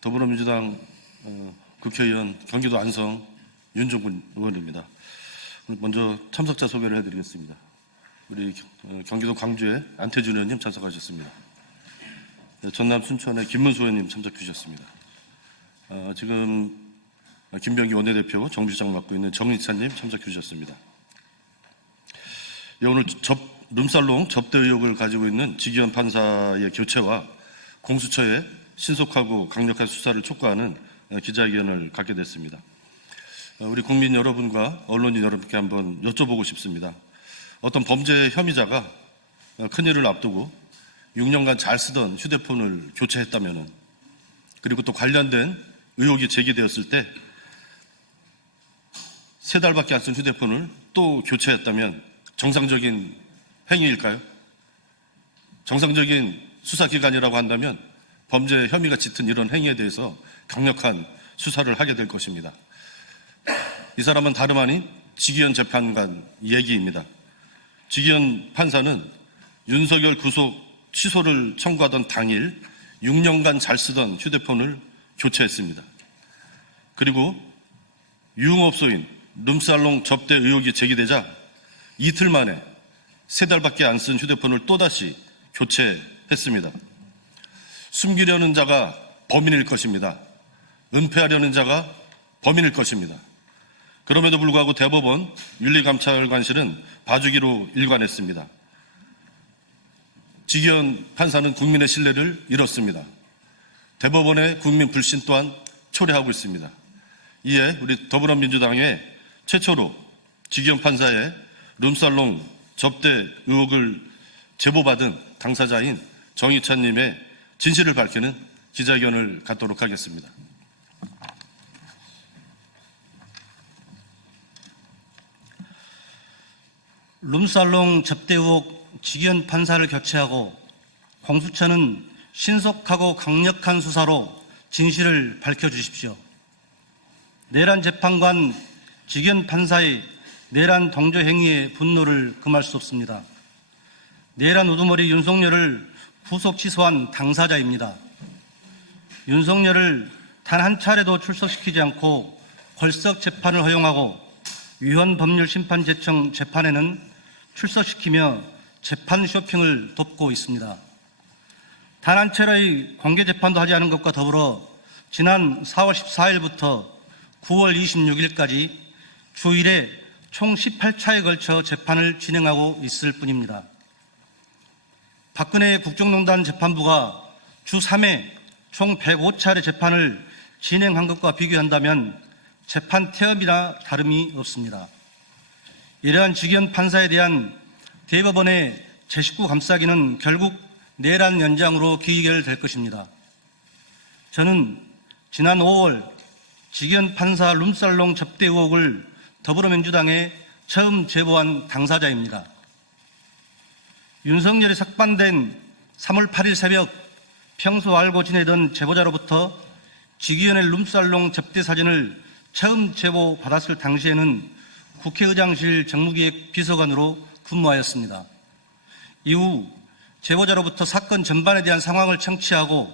더불어민주당 국회의원 경기도 안성 윤종군 의원입니다. 먼저 참석자 소개를 해드리겠습니다. 우리 경기도 광주의 안태준 의원님 참석하셨습니다. 전남 순천의 김문수 의원님 참석해 주셨습니다. 지금 김병기 원내대표 정비실장 맡고 있는 정희찬님 참석해 주셨습니다. 오늘 룸살롱 접대 의혹을 가지고 있는 지기현 판사의 교체와 공수처의 신속하고 강력한 수사를 촉구하는 기자회견을 갖게 됐습니다. 우리 국민 여러분과 언론인 여러분께 한번 여쭤보고 싶습니다. 어떤 범죄 혐의자가 큰일을 앞두고 6년간 잘 쓰던 휴대폰을 교체했다면, 그리고 또 관련된 의혹이 제기되었을 때 3달밖에 안 쓴 휴대폰을 또 교체했다면 정상적인 행위일까요? 정상적인 수사기관이라고 한다면 범죄 혐의가 짙은 이런 행위에 대해서 강력한 수사를 하게 될 것입니다. 이 사람은 다름 아닌 지기현 재판관 얘기입니다. 지기현 판사는 윤석열 구속 취소를 청구하던 당일 6년간 잘 쓰던 휴대폰을 교체했습니다. 그리고 유흥업소인 룸살롱 접대 의혹이 제기되자 이틀 만에 3달밖에 안 쓴 휴대폰을 또다시 교체했습니다. 숨기려는 자가 범인일 것입니다. 은폐하려는 자가 범인일 것입니다. 그럼에도 불구하고 대법원 윤리감찰관실은 봐주기로 일관했습니다. 지기현 판사는 국민의 신뢰를 잃었습니다. 대법원의 국민 불신 또한 초래하고 있습니다. 이에 우리 더불어민주당의 최초로 지기현 판사의 룸살롱 접대 의혹을 제보받은 당사자인 정희찬님의 진실을 밝히는 기자회견을 갖도록 하겠습니다. 룸살롱 접대 의혹 지기현 판사를 교체하고 공수처는 신속하고 강력한 수사로 진실을 밝혀주십시오. 내란 재판관 지기현 판사의 내란 동조 행위에 분노를 금할 수 없습니다. 내란 우두머리 윤석열을 구속 취소한 당사자입니다. 윤석열을 단 한 차례도 출석시키지 않고 궐석 재판을 허용하고 위헌법률심판제청 재판에는 출석시키며 재판 쇼핑을 돕고 있습니다. 단 한 차례의 공개 재판도 하지 않은 것과 더불어 지난 4월 14일부터 9월 26일까지 주일에 총 18차에 걸쳐 재판을 진행하고 있을 뿐입니다. 박근혜 국정농단 재판부가 주 3회 총 105차례 재판을 진행한 것과 비교한다면 재판 태업이나 다름이 없습니다. 이러한 지기현 판사에 대한 대법원의 제19 감싸기는 결국 내란 연장으로 기결될 것입니다. 저는 지난 5월 지기현 판사 룸살롱 접대 의혹을 더불어민주당에 처음 제보한 당사자입니다. 윤석열이 삭발된 3월 8일 새벽 평소 알고 지내던 제보자로부터 지기현의 룸살롱 접대 사진을 처음 제보받았을 당시에는 국회의장실 정무기획 비서관으로 근무하였습니다. 이후 제보자로부터 사건 전반에 대한 상황을 청취하고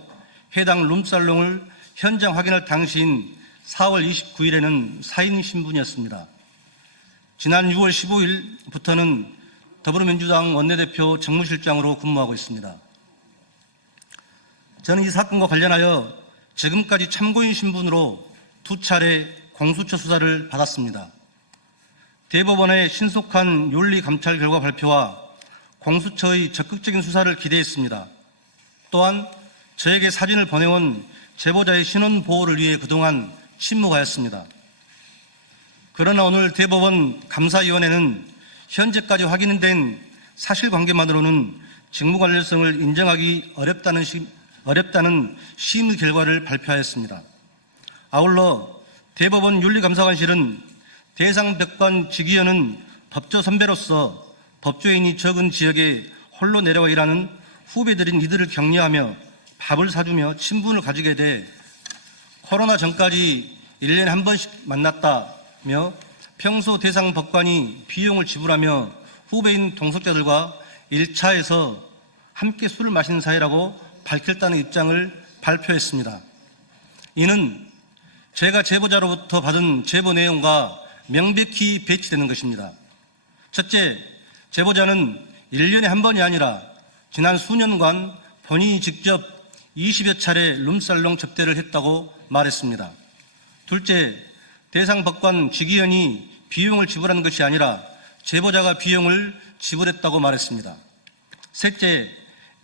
해당 룸살롱을 현장 확인할 당시인 4월 29일에는 사인 신분이었습니다. 지난 6월 15일부터는 더불어민주당 원내대표 정무실장으로 근무하고 있습니다. 저는 이 사건과 관련하여 지금까지 참고인 신분으로 2차례 공수처 수사를 받았습니다. 대법원의 신속한 윤리감찰 결과 발표와 공수처의 적극적인 수사를 기대했습니다. 또한 저에게 사진을 보내온 제보자의 신원 보호를 위해 그동안 침묵하였습니다. 그러나 오늘 대법원 감사위원회는 현재까지 확인된 사실관계만으로는 직무관련성을 인정하기 어렵다는 심의 결과를 발표하였습니다. 아울러 대법원 윤리감사관실은 대상 백관 지기현은 법조 선배로서 법조인이 적은 지역에 홀로 내려와 일하는 후배들인 이들을 격려하며 밥을 사주며 친분을 가지게 돼 코로나 전까지 1년에 한 번씩 만났다며 평소 대상 법관이 비용을 지불하며 후배인 동석자들과 1차에서 함께 술을 마시는 사이라고 밝혔다는 입장을 발표했습니다. 이는 제가 제보자로부터 받은 제보 내용과 명백히 배치되는 것입니다. 첫째, 제보자는 1년에 한 번이 아니라 지난 수년간 본인이 직접 20여 차례 룸살롱 접대를 했다고 말했습니다. 둘째, 대상 법관 직위원이 비용을 지불한 것이 아니라 제보자가 비용을 지불했다고 말했습니다. 셋째,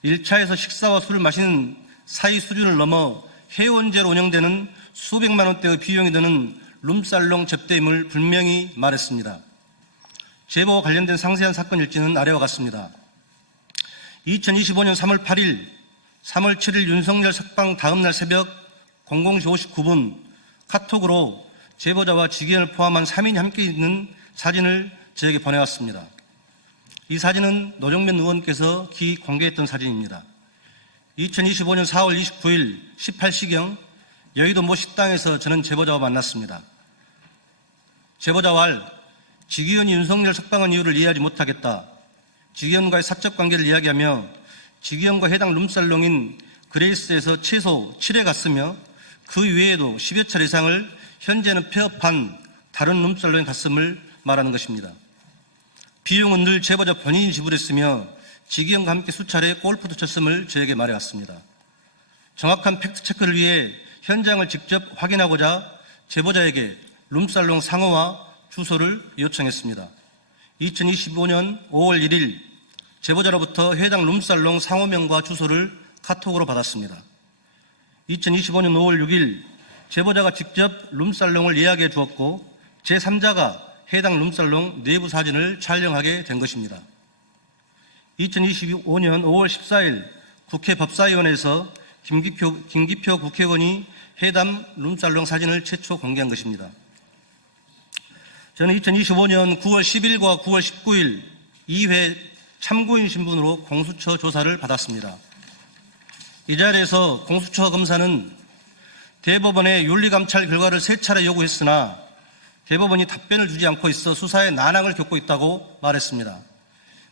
1차에서 식사와 술을 마시는 사이 수준을 넘어 회원제로 운영되는 수백만 원대의 비용이 드는 룸살롱 접대임을 분명히 말했습니다. 제보와 관련된 상세한 사건 일지는 아래와 같습니다. 2025년 3월 8일, 3월 7일 윤석열 석방 다음날 새벽 00시 59분 카톡으로 제보자와 직위원을 포함한 3인이 함께 있는 사진을 저에게 보내왔습니다. 이 사진은 노정면 의원께서 공개했던 사진입니다. 2025년 4월 29일 18시경 여의도 모 식당에서 저는 제보자와 만났습니다. 제보자와 직위원이 윤석열 석방한 이유를 이해하지 못하겠다. 직위원과의 사적 관계를 이야기하며 직위원과 해당 룸살롱인 그레이스에서 최소 7회 갔으며 그 외에도 10여 차례 이상을 현재는 폐업한 다른 룸살롱에 갔음을 말하는 것입니다. 비용은 늘 제보자 본인이 지불했으며 직위원과 함께 수차례 골프도 쳤음을 저에게 말해왔습니다. 정확한 팩트체크를 위해 현장을 직접 확인하고자 제보자에게 룸살롱 상호와 주소를 요청했습니다. 2025년 5월 1일 제보자로부터 해당 룸살롱 상호명과 주소를 카톡으로 받았습니다. 2025년 5월 6일 제보자가 직접 룸살롱을 예약해 주었고 제3자가 해당 룸살롱 내부 사진을 촬영하게 된 것입니다. 2025년 5월 14일 국회 법사위원회에서 김기표 국회의원이 해당 룸살롱 사진을 최초 공개한 것입니다. 저는 2025년 9월 10일과 9월 19일 2회 참고인 신분으로 공수처 조사를 받았습니다. 이 자리에서 공수처 검사는 대법원에 윤리감찰 결과를 3차례 요구했으나 대법원이 답변을 주지 않고 있어 수사에 난항을 겪고 있다고 말했습니다.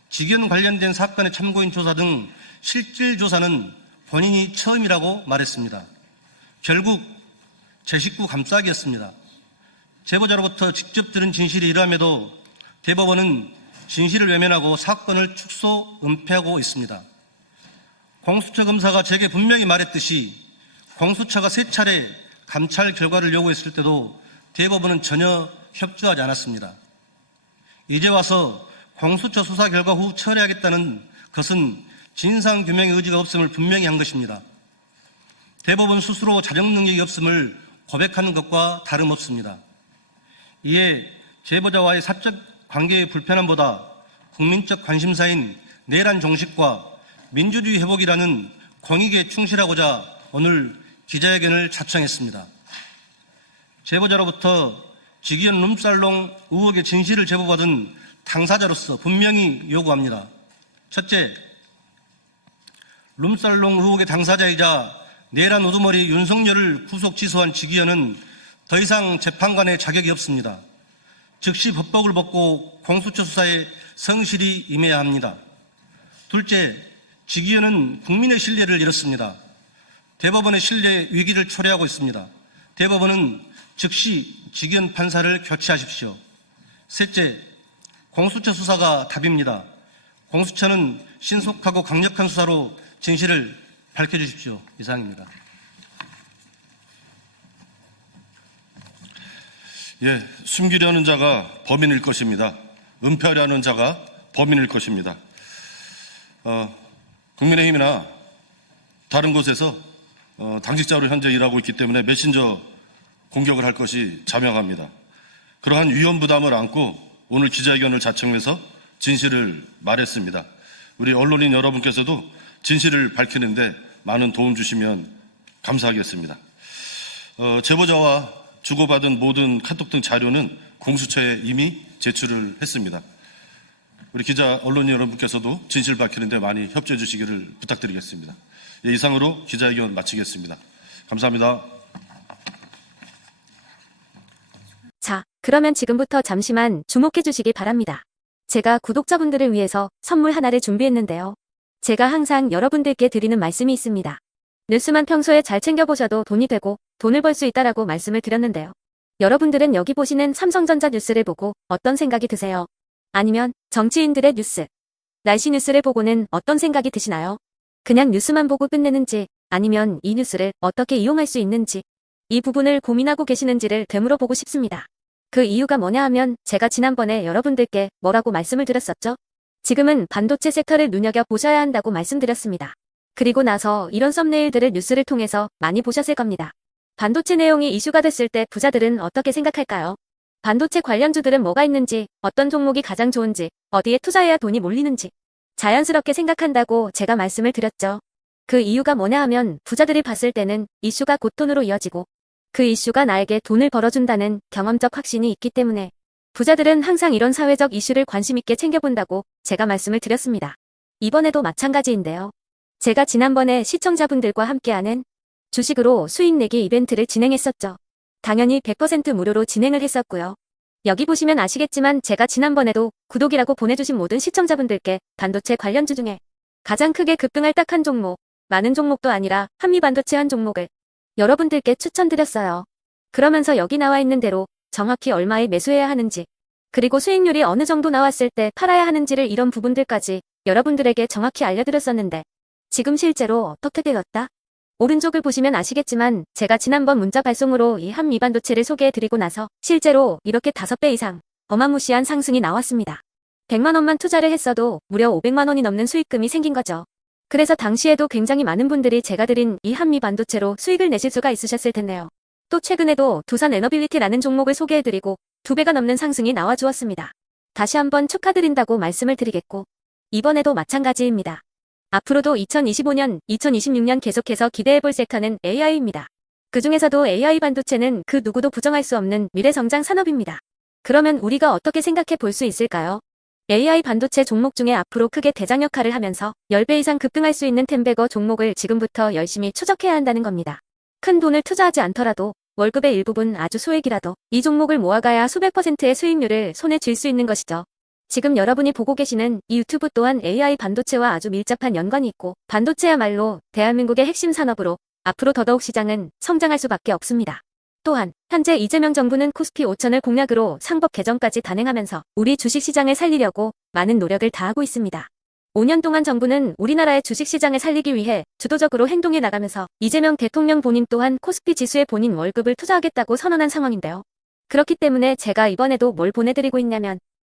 직위원 관련된 사건의 참고인 조사 등 실질 조사는 본인이 처음이라고 말했습니다. 결국 제 식구 감싸기였습니다. 제보자로부터 직접 들은 진실이 이러함에도 대법원은 진실을 외면하고 사건을 축소, 은폐하고 있습니다. 공수처 검사가 제게 분명히 말했듯이 공수처가 3차례 감찰 결과를 요구했을 때도 대법원은 전혀 협조하지 않았습니다. 이제 와서 공수처 수사 결과 후 처리하겠다는 것은 진상규명의 의지가 없음을 분명히 한 것입니다. 대법원 스스로 자정 능력이 없음을 고백하는 것과 다름없습니다. 이에 제보자와의 사적 관계의 불편함보다 국민적 관심사인 내란 종식과 민주주의 회복이라는 공익에 충실하고자 오늘 기자회견을 자청했습니다. 제보자로부터 직위원 룸살롱 의혹의 진실을 제보받은 당사자로서 분명히 요구합니다. 첫째, 룸살롱 의혹의 당사자이자 내란 우두머리 윤석열을 구속 기소한 직위원은 더 이상 재판관의 자격이 없습니다. 즉시 법복을 벗고 공수처 수사에 성실히 임해야 합니다. 둘째, 직위원은 국민의 신뢰를 잃었습니다. 대법원의 신뢰 위기를 초래하고 있습니다. 대법원은 즉시 직위원 판사를 교체하십시오. 셋째, 공수처 수사가 답입니다. 공수처는 신속하고 강력한 수사로 진실을 밝혀주십시오. 이상입니다. 예, 숨기려는 자가 범인일 것입니다. 은폐하려는 자가 범인일 것입니다. 국민의힘이나 다른 곳에서 당직자로 현재 일하고 있기 때문에 메신저 공격을 할 것이 자명합니다. 그러한 위험 부담을 안고 오늘 기자회견을 자청해서 진실을 말했습니다. 우리 언론인 여러분께서도 진실을 밝히는데 많은 도움 주시면 감사하겠습니다. 제보자와 주고받은 모든 카톡 등 자료는 공수처에 이미 제출을 했습니다. 우리 기자 언론인 여러분께서도 진실 밝히는데 많이 협조해 주시기를 부탁드리겠습니다. 예, 이상으로 기자회견 마치겠습니다. 감사합니다. 자, 그러면 지금부터 잠시만 주목해 주시기 바랍니다. 제가 구독자분들을 위해서 선물 하나를 준비했는데요. 제가 항상 여러분들께 드리는 말씀이 있습니다. 뉴스만 평소에 잘 챙겨보셔도 돈이 되고 돈을 벌 수 있다라고 말씀을 드렸는데요. 여러분들은 여기 보시는 삼성전자 뉴스를 보고 어떤 생각이 드세요? 아니면 정치인들의 뉴스, 날씨 뉴스를 보고는 어떤 생각이 드시나요? 그냥 뉴스만 보고 끝내는지 아니면 이 뉴스를 어떻게 이용할 수 있는지 이 부분을 고민하고 계시는지를 되물어보고 싶습니다. 그 이유가 뭐냐 하면 제가 지난번에 여러분들께 뭐라고 말씀을 드렸었죠? 지금은 반도체 섹터를 눈여겨보셔야 한다고 말씀드렸습니다. 그리고 나서 이런 썸네일들을 뉴스를 통해서 많이 보셨을 겁니다. 반도체 내용이 이슈가 됐을 때 부자들은 어떻게 생각할까요? 반도체 관련주들은 뭐가 있는지, 어떤 종목이 가장 좋은지, 어디에 투자해야 돈이 몰리는지 자연스럽게 생각한다고 제가 말씀을 드렸죠. 그 이유가 뭐냐 하면 부자들이 봤을 때는 이슈가 곧 돈으로 이어지고 그 이슈가 나에게 돈을 벌어준다는 경험적 확신이 있기 때문에 부자들은 항상 이런 사회적 이슈를 관심 있게 챙겨본다고 제가 말씀을 드렸습니다. 이번에도 마찬가지인데요. 제가 지난번에 시청자분들과 함께하는 주식으로 수익 내기 이벤트를 진행했었죠. 당연히 100% 무료로 진행을 했었고요. 여기 보시면 아시겠지만 제가 지난번에도 구독이라고 보내주신 모든 시청자분들께 반도체 관련주 중에 가장 크게 급등할 딱 한 종목, 많은 종목도 아니라 한미반도체 한 종목을 여러분들께 추천드렸어요. 그러면서 여기 나와 있는 대로 정확히 얼마에 매수해야 하는지, 그리고 수익률이 어느 정도 나왔을 때 팔아야 하는지를 이런 부분들까지 여러분들에게 정확히 알려드렸었는데 지금 실제로 어떻게 되었다? 오른쪽을 보시면 아시겠지만 제가 지난번 문자 발송으로 이 한미반도체를 소개해드리고 나서 실제로 이렇게 5배 이상 어마무시한 상승이 나왔습니다. 100만 원만 투자를 했어도 무려 500만 원이 넘는 수익금이 생긴 거죠. 그래서 당시에도 굉장히 많은 분들이 제가 드린 이 한미반도체로 수익을 내실 수가 있으셨을 텐데요. 또 최근에도 두산에너빌리티라는 종목을 소개해드리고 2배가 넘는 상승이 나와주었습니다. 다시 한번 축하드린다고 말씀을 드리겠고 이번에도 마찬가지입니다. 앞으로도 2025년, 2026년 계속해서 기대해볼 섹터는 AI입니다. 그 중에서도 AI 반도체는 그 누구도 부정할 수 없는 미래성장 산업입니다. 그러면 우리가 어떻게 생각해 볼 수 있을까요? AI 반도체 종목 중에 앞으로 크게 대장 역할을 하면서 10배 이상 급등할 수 있는 템베거 종목을 지금부터 열심히 추적해야 한다는 겁니다. 큰 돈을 투자하지 않더라도 월급의 일부분 아주 소액이라도 이 종목을 모아가야 수백 %의 수익률을 손에 쥘 수 있는 것이죠. 지금 여러분이 보고 계시는 이 유튜브 또한 AI 반도체와 아주 밀접한 연관이 있고 반도체야말로 대한민국의 핵심 산업으로 앞으로 더더욱 시장은 성장할 수밖에 없습니다. 또한 현재 이재명 정부는 코스피 5천을 공약으로 상법 개정까지 단행하면서 우리 주식시장을 살리려고 많은 노력을 다하고 있습니다. 5년 동안 정부는 우리나라의 주식시장을 살리기 위해 주도적으로 행동해 나가면서 이재명 대통령 본인 또한 코스피 지수에 본인 월급을 투자하겠다고 선언한 상황인데요. 그렇기 때문에 제가 이번에도 뭘 보내드리고 있냐면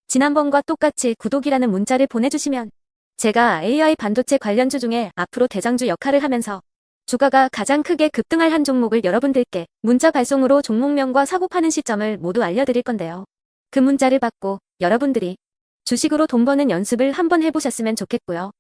지난번과 똑같이 구독이라는 문자를 보내주시면 제가 AI 반도체 관련주 중에 앞으로 대장주 역할을 하면서 주가가 가장 크게 급등할 한 종목을 여러분들께 문자 발송으로 종목명과 사고 파는 시점을 모두 알려드릴 건데요. 그 문자를 받고 여러분들이 주식으로 돈 버는 연습을 한번 해보셨으면 좋겠고요.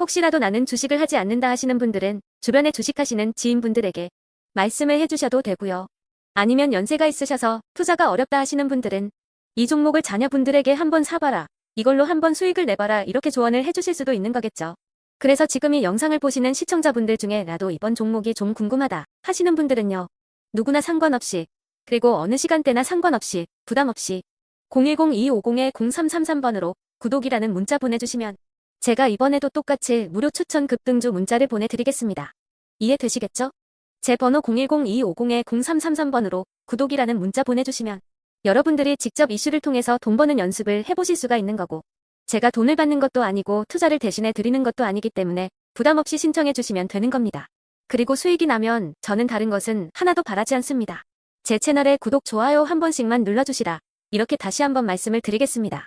혹시라도 나는 주식을 하지 않는다 하시는 분들은 주변에 주식하시는 지인분들에게 말씀을 해주셔도 되고요. 아니면 연세가 있으셔서 투자가 어렵다 하시는 분들은 이 종목을 자녀분들에게 한번 사봐라, 이걸로 한번 수익을 내봐라 이렇게 조언을 해주실 수도 있는 거겠죠. 그래서 지금 이 영상을 보시는 시청자분들 중에 나도 이번 종목이 좀 궁금하다 하시는 분들은요. 누구나 상관없이, 그리고 어느 시간대나 상관없이 부담 없이 010-2250-0333번으로 구독이라는 문자 보내주시면 제가 이번에도 똑같이 무료 추천 급등주 문자를 보내드리겠습니다. 이해되시겠죠? 제 번호 010-2250-0333번으로 구독이라는 문자 보내주시면 여러분들이 직접 이슈를 통해서 돈 버는 연습을 해보실 수가 있는 거고 제가 돈을 받는 것도 아니고 투자를 대신해 드리는 것도 아니기 때문에 부담 없이 신청해 주시면 되는 겁니다. 그리고 수익이 나면 저는 다른 것은 하나도 바라지 않습니다. 제 채널에 구독, 좋아요 한 번씩만 눌러주시라. 이렇게 다시 한번 말씀을 드리겠습니다.